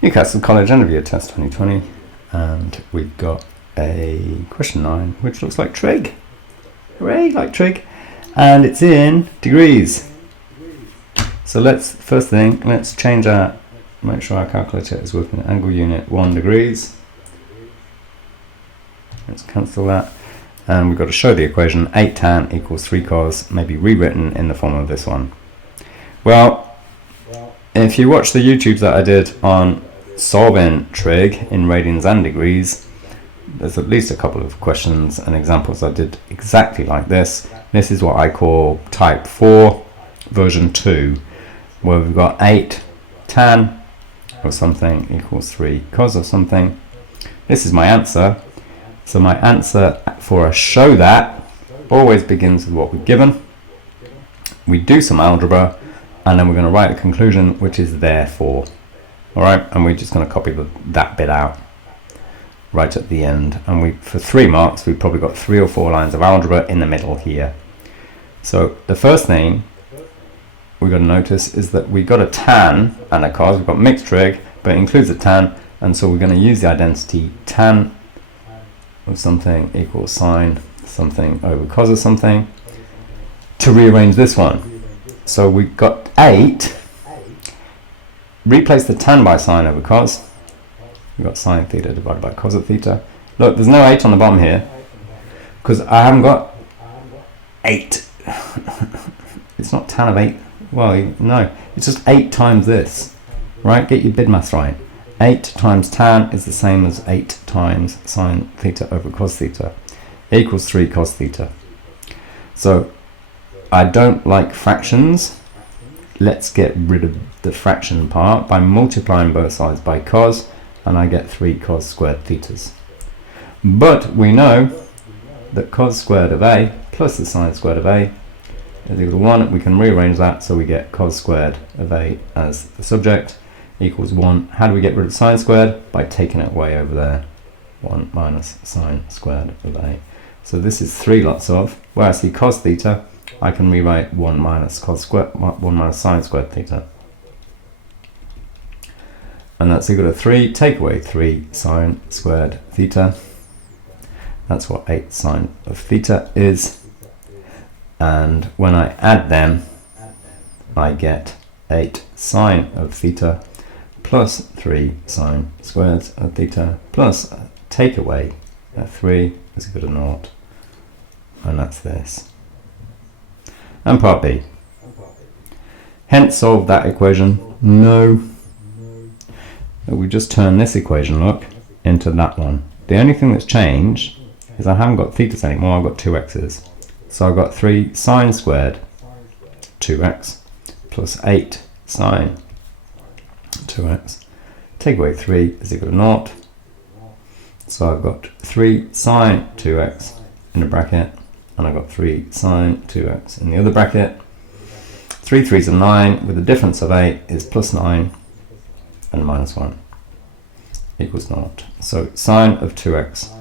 Newcastle College End of Year Test 2020, and we've got a question 9 which looks like trig. Hooray, like trig, and it's in degrees. So first thing, let's change our, make sure our calculator is working angle unit 1 degrees. Let's cancel that, and we've got to show the equation 8 tan equals 3 cos, maybe rewritten in the form of this one. Well, if you watch the YouTubes that I did on solving trig in radians and degrees, there's at least a couple of questions and examples I did exactly like this. This is what I call type 4 version 2, where we've got 8 tan of something equals 3 cos of something. This is my answer. So my answer for a show that always begins with what we've given. We do some algebra, and then we're going to write a conclusion, which is therefore. Alright, and we're just going to copy that bit out right at the end. And for 3 marks, we've probably got 3 or 4 lines of algebra in the middle here. So the first thing we've got to notice is that we've got a tan and a cos. We've got mixed trig, but it includes a tan, and so we're going to use the identity tan of something equals sine something over cos of something to rearrange this one. So we've got 8. Replace the tan by sine over cos. We've got sine theta divided by cos of theta. Look, there's no 8 on the bottom here because I haven't got 8. It's not tan of 8. Well, no, it's just 8 times this. Right? Get your bid maths right. 8 times tan is the same as 8 times sine theta over cos theta equals 3 cos theta. So I don't like fractions. Let's get rid of the fraction part by multiplying both sides by cos, and I get 3 cos squared thetas. But we know that cos squared of a plus the sine squared of a is equal to 1. We can rearrange that so we get cos squared of a as the subject equals 1. How do we get rid of sine squared? By taking it away over there. 1 minus sine squared of a. So this is 3 lots of, where I see cos theta, I can rewrite 1 minus cos squared, 1 minus sine squared theta. And that's equal to 3, take away 3 sine squared theta. That's what 8 sine of theta is. And when I add them, I get 8 sine of theta plus 3 sine squared of theta plus take away 3 is equal to 0. And that's this. And part B. Hence solve that equation. No. We just turn this equation, look, into that one. The only thing that's changed is I haven't got thetas anymore, I've got 2 x's. So I've got 3 sine squared 2x plus 8 sine 2x. Take away 3 is equal to 0. So I've got 3 sine 2x in the bracket, and I've got 3 sine 2x in the other bracket. 3 3's are 9, with a difference of 8 is plus 9 and minus 1 equals 0. So sine of 2x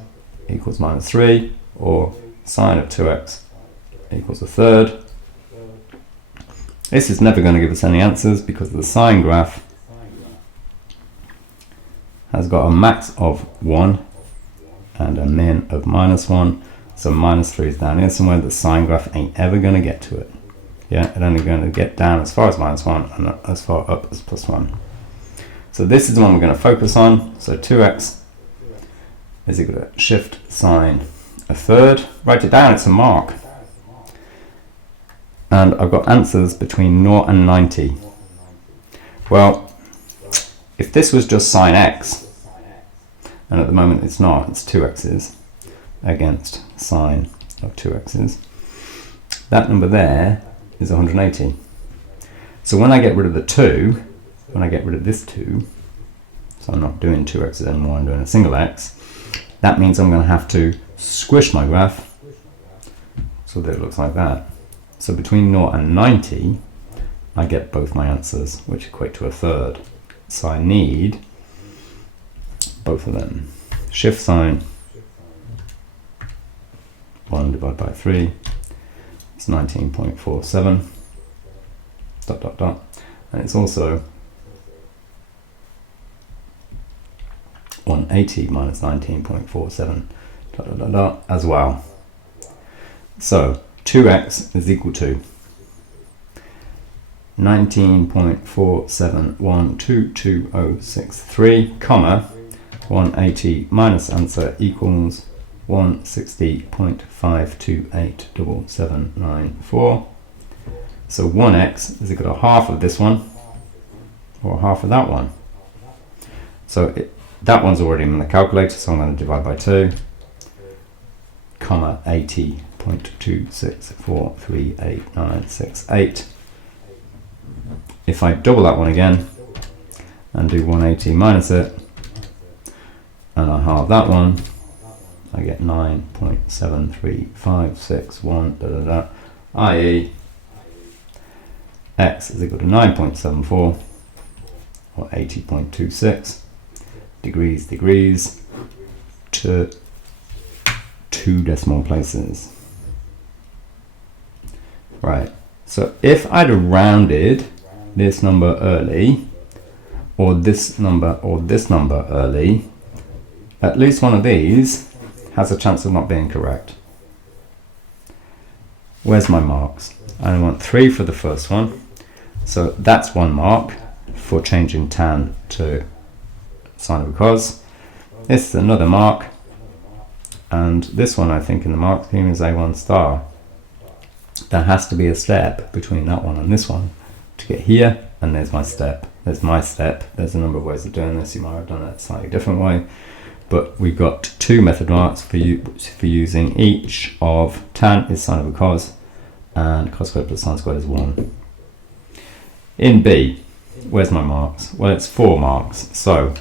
equals minus 3, or sine of 2x equals a third. This is never going to give us any answers because the sine graph has got a max of 1 and a min of minus 1. So minus 3 is down here somewhere. The sine graph ain't ever going to get to it. Yeah, it's only going to get down as far as minus 1 and as far up as plus 1. So this is the one we're going to focus on. So 2x is equal to shift sine a third. Write it down, it's a mark. And I've got answers between 0 and 90. Well, if this was just sine x, and at the moment it's not, it's 2x's against sine of 2x's, that number there is 180. So when I get rid of the 2, when I get rid of this 2, so I'm not doing 2x's anymore, I'm doing a single x, that means I'm going to have to squish my graph so that it looks like that. So between 0 and 90, I get both my answers, which equate to a third. So I need both of them. Shift sine 1 divided by 3 is 19.47 dot dot dot, and it's also 180 minus 19.47 as well. So 2x is equal to 19.47122063, comma 180 minus answer equals 160.5287794. So 1x is equal to half of this one, or half of that one. So that one's already in the calculator, so I'm going to divide by 2, comma 80.26438968. If I double that one again and do 180 minus it, and I halve that one, I get 9.73561, i.e. x is equal to 9.74, or 80.26 degrees to 2 decimal places. Right, so if I'd have rounded this number early, or this number early, at least one of these has a chance of not being correct. Where's my marks? I want 3 for the first one, so that's 1 mark for changing tan to sign of a cos. This is another mark, and this one I think in the mark scheme is A1 star. There has to be a step between that one and this one to get here, and there's my step. There's my step. There's a number of ways of doing this. You might have done it a slightly different way, but we've got 2 method marks for using each of tan is sine of a cos, and cos squared plus sine squared is 1. In B, where's my marks? Well, it's 4 marks. So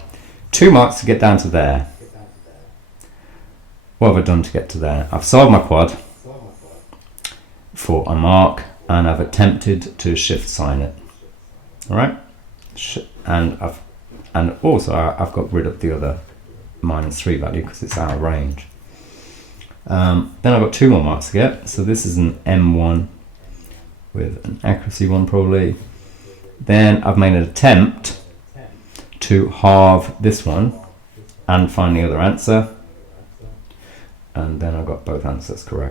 2 marks to get down to there. What have I done to get to there? I've solved my quad for a mark, and I've attempted to shift sign it. All right, and also I've got rid of the other -3 value because it's out of range. Then I've got 2 more marks to get. So this is an M1 with an accuracy 1 probably. Then I've made an attempt to halve this one and find the other answer, and then I've got both answers correct.